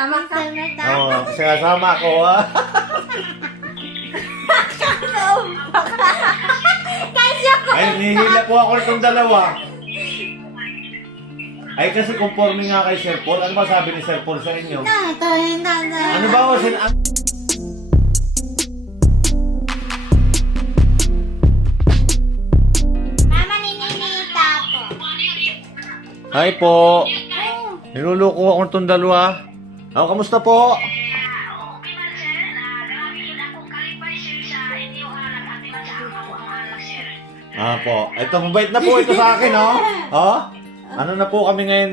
Sama ka? Oo, sinasama ko ha. Kasya ko! Ay, nihila po ako itong dalawa. Ay, kasi conforme nga kay Sir Paul. Ano ba sabi ni Sir Paul sa inyo? Ano ba o Mama, nininita po. Hi po. Niluluko ako itong dalawa. Oh, kamusta po? Po. Ito, mabait na po ito sa akin, oh. Oh? Ano na po kami ngayon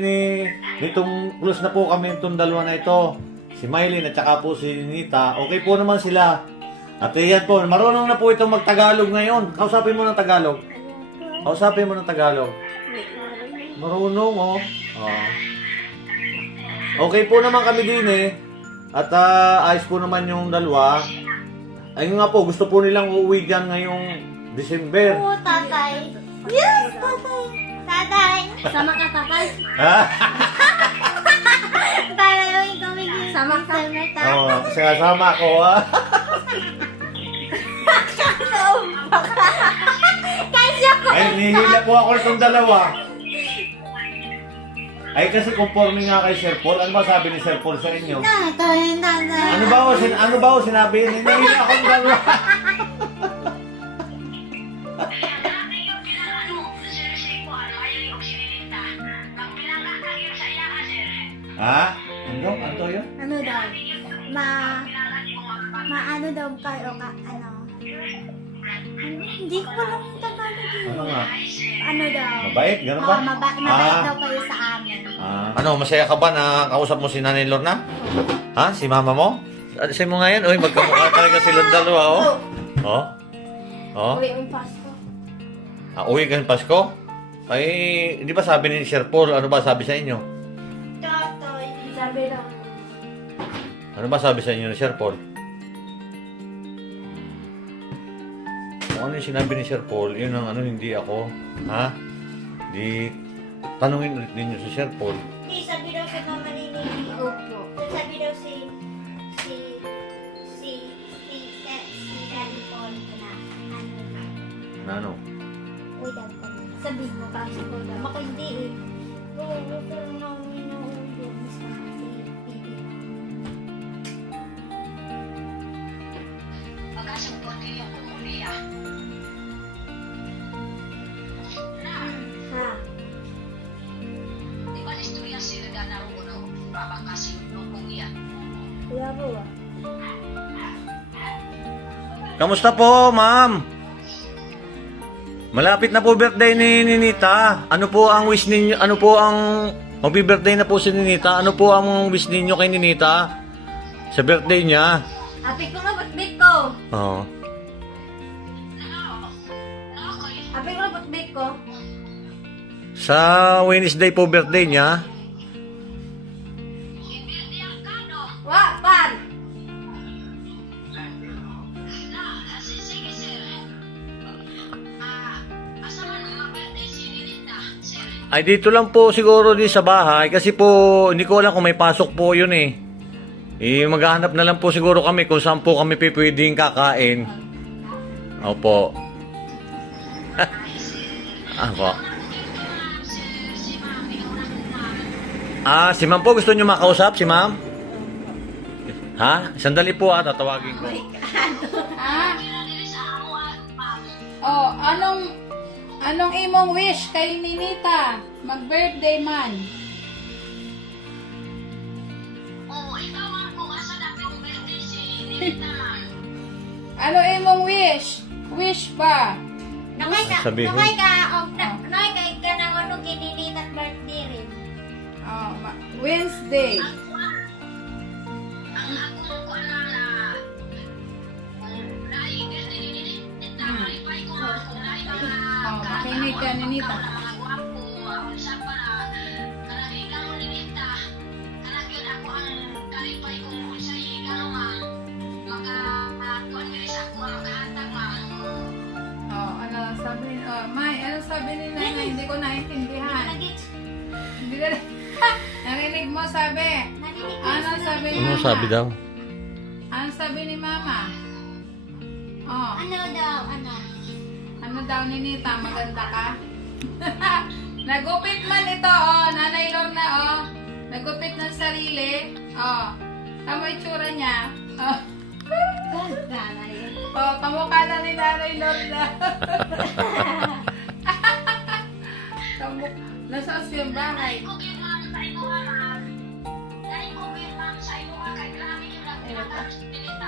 nitong close na po kami itong dalawa na ito. Si Mylene at saka po si Nita. Okay po naman sila. At yan po, marunong na po itong magtagalog ngayon. Kausapin mo ng Tagalog. Kausapin mo ng Tagalog. Marunong, oh. Okay po naman kami din eh. At ayos po naman yung dalawa. Ayun nga po, gusto po nilang uuwi dyan ngayong December. Oo, tatay. Yes, tatay. Tatay. Sama ka, tatay. Para yung tumigil. Sama ka. Oo, sinasama ko ha. Kasya ko! Ay, nihila po ako itong dalawa. Ay, kasi conforme nga kay Sir Paul. Ano ba sabi ni Sir Paul sa inyo? Ano ba o sinabi? Nihila ako itong dalawa. Ha? Ano yun? Ano daw? Ano daw kayo ka, ano? Hindi ko alam yung Tagalog yun. Ano nga? Ano daw? Mabait? Ganun ba? Mabait daw kayo sa amin. Ano, masaya ka ba na kausap mo si Nanay Lorna? Ha? Si mama mo? Say mo nga yan. Uy, magkamukha talaga silang dalawa, oh. Oh? Oh? Uwi ang Pasko. Uwi ka ng Pasko? Ay, di ba sabi ni Sir Paul, ano ba sabi sa inyo? Totoy. Sabi daw. Ano ba sabi sa inyo ni Sir Paul? Kung ano yung sinabi ni Sir Paul, yun ang ano, hindi ako. Ha? Di, tanungin ulit ninyo si Sir Paul. Hindi, sabi daw sa mama ni Nini. Opo. Sabi daw si Daddy Paul na Ano? uy, Daddy Paul. Sabihin mo, kasi ko na. Baka hindi eh. Oo, pero namin na ulo. Mas kasi pipi na. Pagkasabot kayo kumuli ah. Ha? Di ba istorya sila na naroon o babakasi nung yan? Kuya po ah. Kamusta po, ma'am? Malapit na po birthday ni Ninita. Ano po ang wish ninyo? Ano po ang magbi-birthday na po si Ninita? Ano po ang wish ninyo kay Ninita? Sa birthday niya. Apik ko na batbik ko. Oo. Apik ko na batbik ko. Sa Wednesday po birthday niya. Wa, pan! Sige sir. Asa man ang birthday si Ninita, sir? Ay dito lang po siguro din sa bahay kasi po hindi ko alam kung may pasok po yun eh. Maghahanap na lang po siguro kami kung saan po kami pwedeng kakain. Opo. Opo. Si ma'am po gusto niyo makausap si ma'am? Ha? Sandali po tatawagin ko. Oh, anong imong wish kay Ninita? Mag-birthday man. Ikaw ako, asa na yung birthday si Ninita? Ano imong wish? Wish ba? Sabihin. Nakay ka ng ano kininitat birthday rin. Oh, Wednesday. Ang akong ko na lahi birthday ni Ninita, malipay ko kung lahi mga Oh, makinig ka, Ninita. mga gwapo, unsa pa na kalahigan mo Ninita, kalagyan ako ang kalipay kung unsa higan man, maka-kuan diri sa ako, makahatag man. Oh, May, ano sabi ni Nanay? Hindi ko naintindihan. Hindi na. Narinig mo, sabi. Narinig ko Ano yung sabi Ano sabi daw? Ano sabi ni Mama? Oh, Ano daw, ano? ano daw ni Nita? Maganda ka? Nagupit man ito, oh. Nanay Lorna, oh. Nagupit ng sarili. Oh. Tama itsura niya. Oh. Ganda na yun. Oh, kamukha na ni Nanay Lorna. Nasa yung bahay. Dahil ko ma'am sa imo ma'am. Dahil ko ma'am sa imo kay grabe yung nagpinatang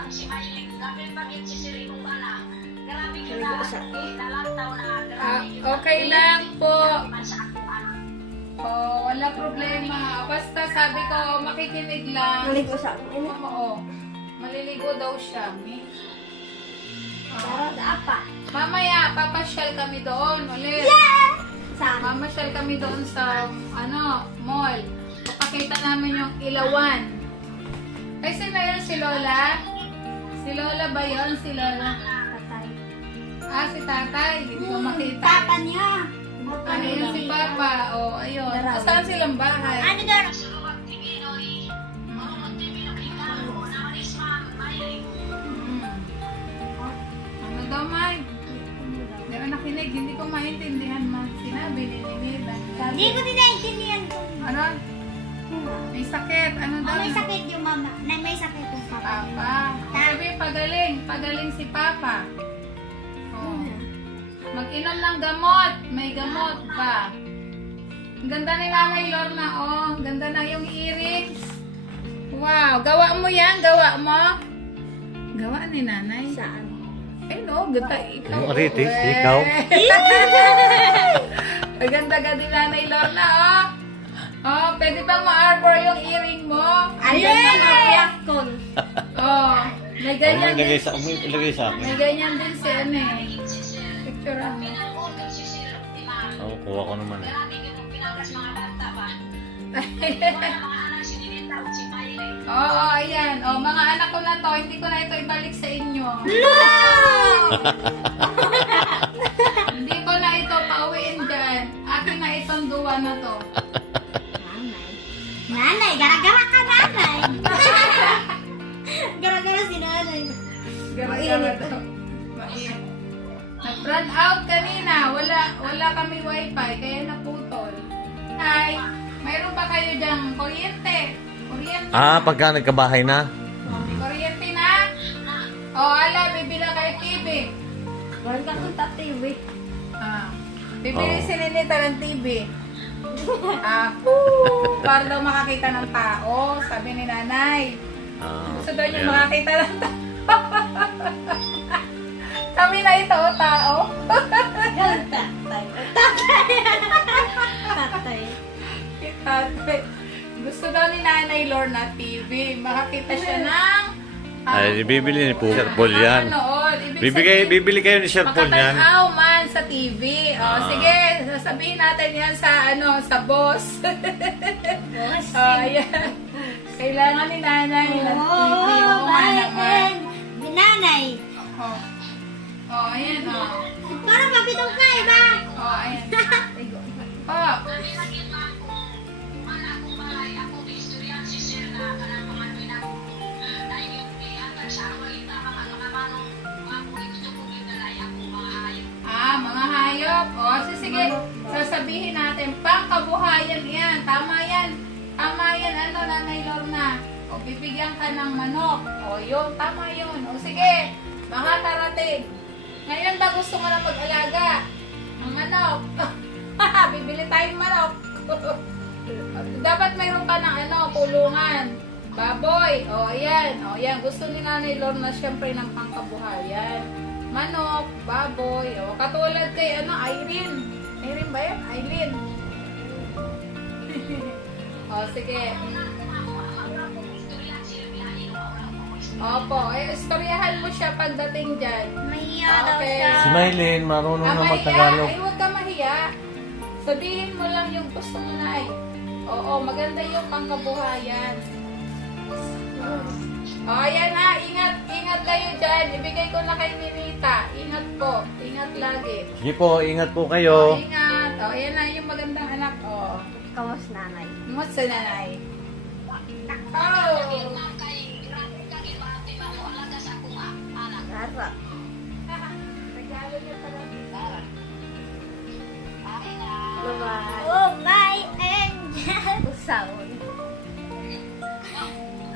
si Maylin. Grabe bagit si Siri kung bala. Grabe yung nalantaw na. Ah, okay lang po. Sa ako anak. Oh, wala problema. Basta sabi ko, makikinig lang. Maligo sa akin. Oo. Maliligo daw siya. Para sa apa. Mamaya, papasyal kami doon ulit. Saan? Mamasyal kami doon sa, mall. Papakita namin yung ilawan. Ay, sino yun? Si Lola? Si Lola ba yun? Si Lola? Tatay. Ah, si tatay. Hindi ko makita. Papa niya. Ano yun si Papa? O, ayun. Saan silang bahay? Ano daw? Suluwag Tibinoy. Marunong Tibinoy. Ikaw. Namanis ma'am. Maylin. Ano daw, May? Hindi ko nakinig. Hindi ko maintindihan mo. Sinabi ni Nita. Hindi ko din naintindihan ko. Ano? May sakit. Ano daw? May sakit yung mama. May sakit yung papa. Papa. Sabi, pagaling. Pagaling si Papa. Oh. Mag-inom ng gamot. May gamot pa. Ang ganda ni Nanay Lorna, oh. Ang ganda na yung earrings. Wow. Gawa mo yan? Gawa mo? Gawa ni Nanay? Saan? Ay, no. Ganda ikaw. Yung aritis, Eh. ikaw. Ang ganda ka din Nanay Lorna, oh. Oh, pwede bang ma-arbor yung earring mo? Ayun na mga plakon. Oh. May Ano ganyan din. ilagay sa akin? May ganyan din si ano eh. Picture ako. Pinag-order si Sir. Di ma'am. Oo, kuha ko naman eh. Grabe yung pinanggas mga bata pa. Mga anak si Ninita at si Maylin. Oo, ayan. Oh, mga anak ko na to, hindi ko na ito ibalik sa inyo. Hindi ko na ito pauwiin dyan. Akin na itong duwa na to. Nanay, gara-gara ka nanay. Gara-gara si nanay. Gara-gara to. Mainit. Nag-run out kanina. Wala kami wifi, kaya naputol. Hi, mayroon ba kayo dyang kuryente? Kuryente. Ah, pagka nagkabahay na. May kuryente na? O, ala, bibila kayo TV. Galing ka kung tatiwi. Ah, bibili Oo. si Ninita ng TV. Para daw makakita ng tao, sabi ni Nanay. Gusto daw niya ayan. makakita ng tao. Kami na ito, tao. Galing tatay. Tatay. Tatay. Gusto daw ni Nanay Lorna TV. Makakita siya ng... Ay, bibili ni po. Sir Paul yan. Makakanood. Ibig sabihin, Bibili kayo ni Sir Paul yan. makatanaw man sa TV. O, sige, sasabihin natin yan sa, sa boss. Boss. Ayan. Kailangan ni Nanay ng TV. Oo nga naman. Nanay. Oh, ayan, oh. Para mabitong ka, iba. Oh, ayan. Oh, Kami lagi ma'am kung wala akong balay ako istoryan si Sir na kanang pamangkin ako. Dahil yung pihatag sa awalita mga manong ako ito ko ginalay akong mga hayop. mga hayop. Oh, sige. Sasabihin natin, pangkabuhayan yan. Tama yan. Tama yan, Nanay Lorna. O, bibigyan ka ng manok. O, yun, tama yun. O, sige. Makakarating. Ngayon ba gusto mo na mag-alaga? Ang manok. Bibili tayong manok. Dapat mayroon ka ng pulungan. Baboy. O, ayan. O, ayan. Gusto ni Nanay Lorna syempre ng pangkabuhayan. Manok, baboy. O, katulad kay Irene. Irene ba yan? Irene. O, sige. Opo. Istoryahan mo siya pagdating dyan. Mahiya daw Okay. siya. Si Maylin, marunong na Mahiya. magtagalog. Ay, huwag ka mahiya. Sabihin mo lang yung gusto mo na Oo, maganda yung pangkabuhayan. Ayan ha. Ingat kayo dyan. Ibigay ko na kay Ninita. Ingat po. Ingat lagi. Sige po, ingat po kayo. Ingat. Ayan na yung magandang anak. Kamus nanay. Mo sa nanay. Kaya Bye-bye. Oh, my angel. Usaon.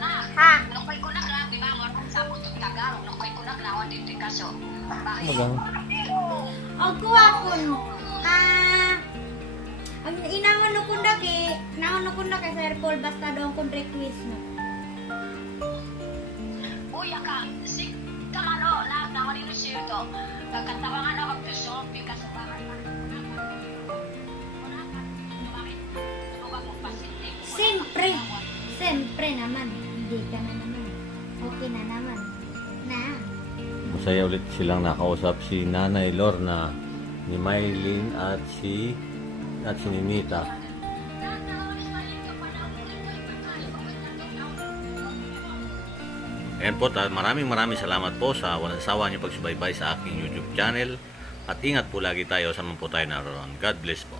Na, Ha? nukay ko na lang, di ba? Marunong sa ako itong Tagalog. Nukay ko na lang, dito kaso. Bakit? Magang. Ang kuha ko, ang inaman ko na kay Sir Paul, basta daw kong request mo. Uy, ka, si Kamano, naman yung siyo to. Pagkatawangan ako, shopping ka sa bahay. Siyempre naman, hindi ka na naman. Okay na naman. Na. Masaya ulit silang nakausap si Nanay Lorna, ni Maylin at si Ninita. Ayan po, maraming salamat po sa walang sawa niyo pagsubaybay sa aking YouTube channel. At ingat po lagi tayo sa mga po tayo naroon. God bless po.